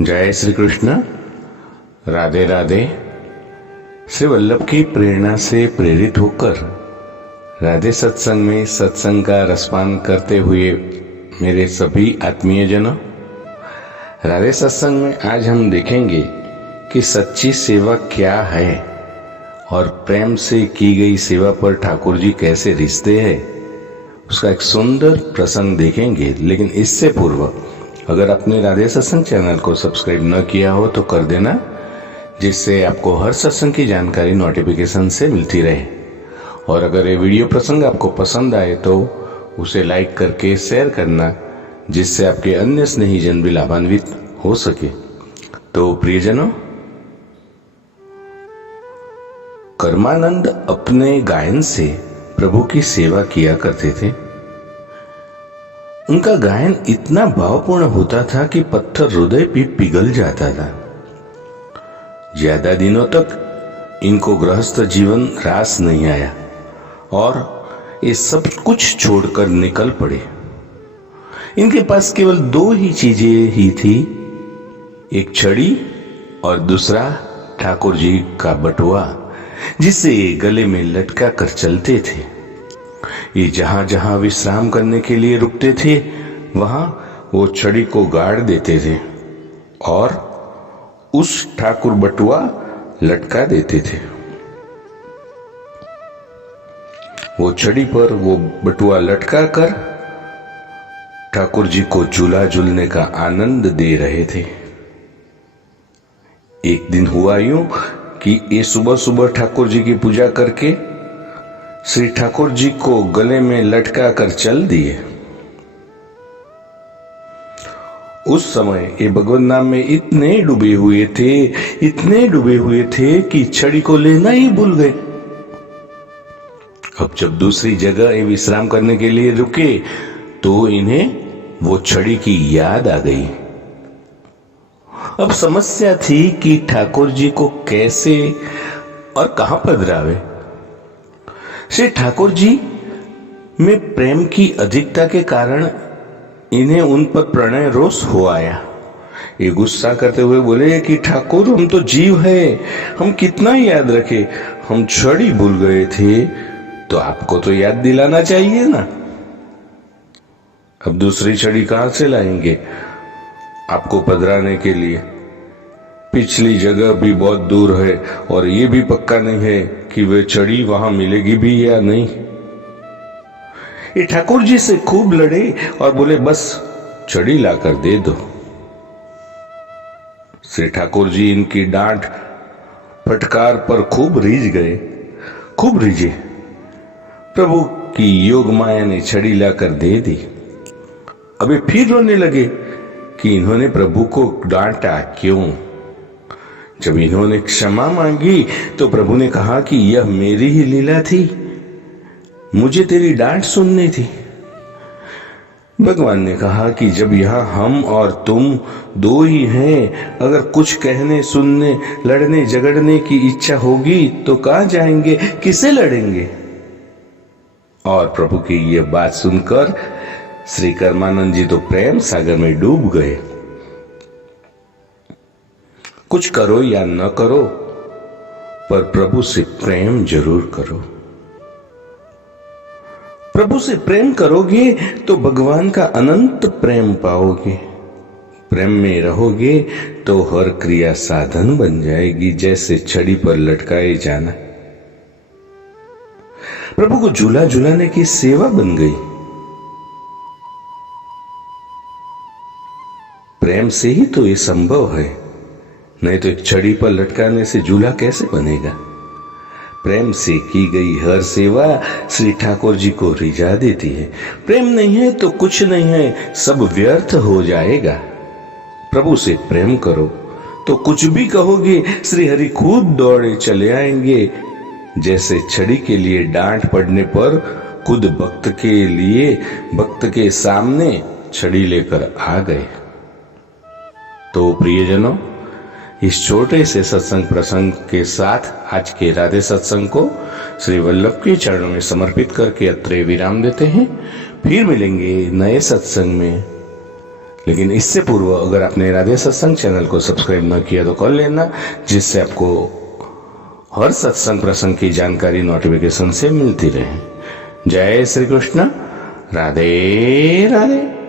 जय श्री कृष्ण। राधे राधे। श्री वल्लभ की प्रेरणा से प्रेरित होकर राधे सत्संग में सत्संग का रसपान करते हुए मेरे सभी आत्मीय जनों, राधे सत्संग में आज हम देखेंगे कि सच्ची सेवा क्या है और प्रेम से की गई सेवा पर ठाकुर जी कैसे रिश्ते हैं, उसका एक सुंदर प्रसंग देखेंगे। लेकिन इससे पूर्व अगर आपने राधे सत्संग चैनल को सब्सक्राइब न किया हो तो कर देना, जिससे आपको हर सत्संग की जानकारी नोटिफिकेशन से मिलती रहे। और अगर ये वीडियो प्रसंग आपको पसंद आए तो उसे लाइक करके शेयर करना, जिससे आपके अन्य स्नेहीजन भी लाभान्वित हो सके। तो प्रियजनों, कर्मानंद अपने गायन से प्रभु की सेवा किया करते थे। उनका गायन इतना भावपूर्ण होता था कि पत्थर हृदय भी पिघल जाता था। ज्यादा दिनों तक इनको गृहस्थ जीवन रास नहीं आया और ये सब कुछ छोड़कर निकल पड़े। इनके पास केवल दो ही चीजें ही थी, एक छड़ी और दूसरा ठाकुर जी का बटुआ, जिसे गले में लटका कर चलते थे। ये जहां जहां विश्राम करने के लिए रुकते थे वहां वो छड़ी को गाड़ देते थे और उस ठाकुर बटुआ लटका देते थे। वो छड़ी पर वो बटुआ लटका कर ठाकुर जी को झूला झूलने का आनंद दे रहे थे। एक दिन हुआ यूं कि ये सुबह सुबह ठाकुर जी की पूजा करके श्री ठाकुर जी को गले में लटका कर चल दिए। उस समय ये भगवान नाम में इतने डूबे हुए थे कि छड़ी को लेना ही भूल गए। अब जब दूसरी जगह ये विश्राम करने के लिए रुके तो इन्हें वो छड़ी की याद आ गई। अब समस्या थी कि ठाकुर जी को कैसे और कहां पधरावे। श्री ठाकुर जी में प्रेम की अधिकता के कारण इन्हें उन पर प्रणय रोष हो आया। ये गुस्सा करते हुए बोले कि ठाकुर, हम तो जीव हैं, हम कितना याद रखे, हम छड़ी भूल गए थे तो आपको तो याद दिलाना चाहिए ना। अब दूसरी छड़ी कहां से लाएंगे आपको पधराने के लिए? पिछली जगह भी बहुत दूर है और ये भी पक्का नहीं है कि वे छड़ी वहां मिलेगी भी या नहीं। ये ठाकुर जी से खूब लड़े और बोले, बस छड़ी लाकर दे दो। श्री ठाकुर जी इनकी डांट फटकार पर खूब रीझे। प्रभु की योग माया ने छड़ी लाकर दे दी। अबे फिर रोने लगे कि इन्होंने प्रभु को डांटा क्यों। जब इन्होंने क्षमा मांगी तो प्रभु ने कहा कि यह मेरी ही लीला थी, मुझे तेरी डांट सुननी थी। भगवान ने कहा कि जब यहां हम और तुम दो ही हैं, अगर कुछ कहने सुनने लड़ने झगड़ने की इच्छा होगी तो कहां जाएंगे, किसे लड़ेंगे? और प्रभु की यह बात सुनकर श्री कर्मानंद जी तो प्रेम सागर में डूब गए। कुछ करो या न करो, पर प्रभु से प्रेम जरूर करो। प्रभु से प्रेम करोगे तो भगवान का अनंत प्रेम पाओगे। प्रेम में रहोगे तो हर क्रिया साधन बन जाएगी, जैसे छड़ी पर लटकाए जाना प्रभु को झूला झूलाने की सेवा बन गई। प्रेम से ही तो ये संभव है, नहीं तो एक छड़ी पर लटकाने से झूला कैसे बनेगा। प्रेम से की गई हर सेवा श्री ठाकुर जी को रिझा देती है। प्रेम नहीं है तो कुछ नहीं है, सब व्यर्थ हो जाएगा। प्रभु से प्रेम करो तो कुछ भी कहोगे, श्री हरि खुद दौड़े चले आएंगे। जैसे छड़ी के लिए डांट पड़ने पर खुद भक्त के सामने छड़ी लेकर आ गए। तो प्रियजनों, इस छोटे से सत्संग प्रसंग के साथ आज के राधे सत्संग को श्री वल्लभ के चरणों में समर्पित करके अत्रे विराम देते हैं। फिर मिलेंगे नए सत्संग में। लेकिन इससे पूर्व अगर आपने राधे सत्संग चैनल को सब्सक्राइब न किया तो कर लेना, जिससे आपको हर सत्संग प्रसंग की जानकारी नोटिफिकेशन से मिलती रहे। जय श्री कृष्ण। राधे राधे।